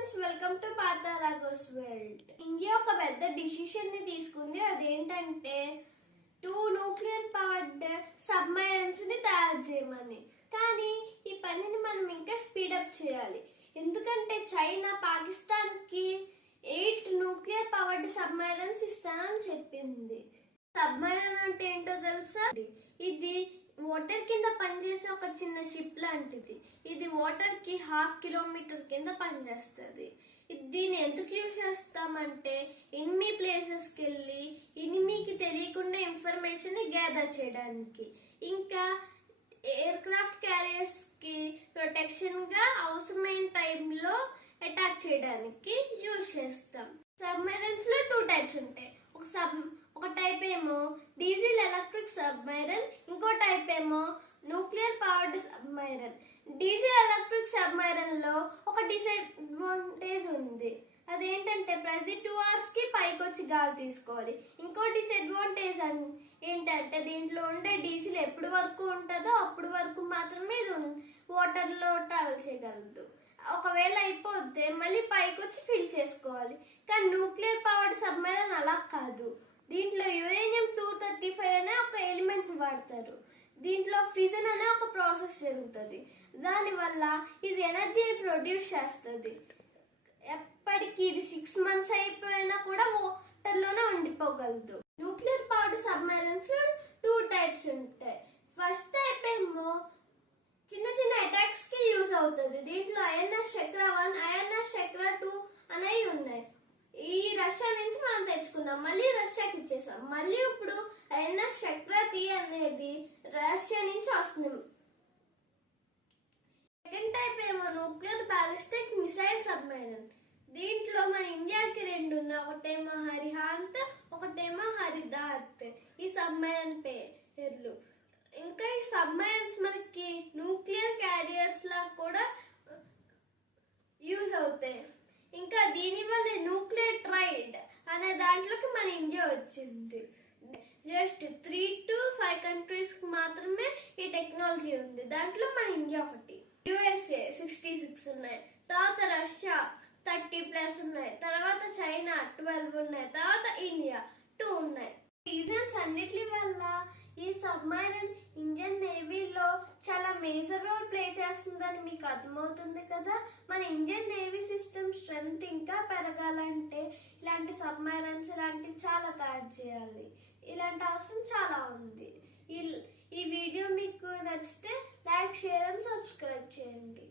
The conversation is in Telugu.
Friends, welcome to Partha Raghav's world. India ఒక పెద్ద డిసిషన్ ని తీసుకుంది. అదేంటంటే 2 న్యూక్లియర్ పవర్డ్ సబ్‌మరైన్స్ ని తయారు చేయమని. కానీ ఈ పనిని మనం ఇంకా స్పీడప్ చేయాలి. ఎందుకంటే చైనా పాకిస్తాన్ కి 8 న్యూక్లియర్ పవర్డ్ సబ్‌మరైన్స్ ఇస్తానని చెప్పింది. సబ్‌మరైన్ అంటే ఏంటో తెలుసా? ఇది వాటర్ కింద పనిచేసే ఒక చిన్న షిప్ లాంటిది. ఇది వాటర్ కి 1/2 కిలోమీటర్ కింద పనిచేస్తుంది. దీన్ని ఎందుకు యూజ్ చేస్తామంటే ఎనిమీ ప్లేసెస్ కి వెళ్ళి ఎనిమీకి తెలియకుండా ఇన్ఫర్మేషన్ ని గ్యాదర్ చేయడానికి, ఇంకా ఎయిర్ క్రాఫ్ట్ క్యారియర్స్ కి ప్రొటెక్షన్ గా అవసరమైన టైంలో అటాక్ చేయడానికి యూజ్ చేస్తాం. సబ్‌మరైన్స్ లో 2 టైప్స్ ఉంటాయి. ఒక టైప్ ఏమో డీజిల్ ఎలక్ట్రిక్ సబ్‌మరైన్, ఇంకో టైప్ ఏమో nuclear powered submarine. Diesel electric submarine లో ఒక డిసడ్వాంటేజ్ ఉంది. అదేంటంటే ప్రతి 2 అవర్స్ కి పైకి వచ్చి గాలి తీసుకోవాలి. ఇంకో డిసడ్వాంటేజ్ ఏంటంటే దీంట్లో ఉండే డీజిల్ ఎప్పటి వరకు ఉంటుందో అప్పటి వరకు మాత్రమే ఇది వాటర్ లో ట్రావెల్ చేయగలదు. ఒకవేళ అయిపోతే మళ్ళీ పైకి వచ్చి ఫిల్ చేసుకోవాలి. కానీ న్యూక్లియర్ పవర్డ్ సబ్‌మరైన్ అలా కాదు. దీంట్లో యురేనియం 235 అనే ఒక ఎలిమెంట్ ని వాడతారు. దీంట్లో ఫిజన్ అనే ఒక ప్రాసెస్ జరుగుతుంది. దానివల్ల ఇది ఎనర్జీని ప్రొడ్యూస్ చేస్తుంది. ఎప్పటికీ ఇది 6 మంత్స్ అయిపోయినా కూడా వాటర్ లోనే ఉండిపోగలదు. న్యూక్లియర్ పవర్డ్ సబ్‌మరైన్స్ 2 టైప్స్ ఉంటాయి. ఫస్ట్ టైప్ ఏమో చిన్న చిన్న అటాక్స్ కి యూజ్ అవుతుంది. దీంట్లో ఐఎన్ఎస్ చక్ర 1, ఐఎన్ఎస్ చక్ర 2 అనేవి ఉన్నాయి. ఈ రష్యా నుంచి మనం తెచ్చుకున్నాం, మళ్ళీ రష్యాకి ఇచ్చేసాం. మళ్ళీ ఇప్పుడు ఐఎన్ఎస్ చక్ర 3 అనేది రష్యా నుంచి వస్తుంది. సెకండ్ టైప్ ఏమో న్యూక్లియర్ బాలిస్టిక్ మిసైల్ సబ్‌మరైన్. దీంట్లో మన ఇండియాకి 2 ఉన్నాయి. ఒకటేమో హరిహాంత్, ఒకటేమో హరిదాత్. ఈ సబ్‌మరైన్ పేర్లు. ఇంకా ఈ సబ్‌మరైన్స్ మనకి న్యూక్లియర్ క్యారియర్స్ లా కూడా యూజ్ అవుతాయి. ఇంకా దీని వల్ల న్యూక్లియర్ ట్రైడ్ అనే దాంట్లోకి మన ఇండియా వచ్చింది. జస్ట్ 3 to 5 కంట్రీస్ కి మాత్రమే ఈ టెక్నాలజీ ఉంది. దాంట్లో మన ఇండియా ఒకటి. USA 66 ఉన్నాయి, తర్వాత రష్యా 30+ ఉన్నాయి, తర్వాత చైనా 12 ఉన్నాయి, తర్వాత ఇండియా 2 ఉన్నాయి. రీజన్స్ అన్నిటి వల్ల ఈ సబ్‌మరైన్ ఇండియన్ నేవీలో చాలా మేజర్ రోల్ ప్లే చేస్తుందని మీకు అర్థమవుతుంది కదా. మన ఇండియన్ నేవీ సిస్టమ్ స్ట్రెంగ్త్ ఇంకా పెరగాలంటే ఇలాంటి సబ్‌మరైన్స్ ఇలాంటివి చాలా తయారు చేయాలి. ఇలాంటి అవసరం చాలా ఉంది. ఈ వీడియో మీకు నచ్చితే లైక్, షేర్ అండ్ సబ్స్క్రైబ్ చేయండి.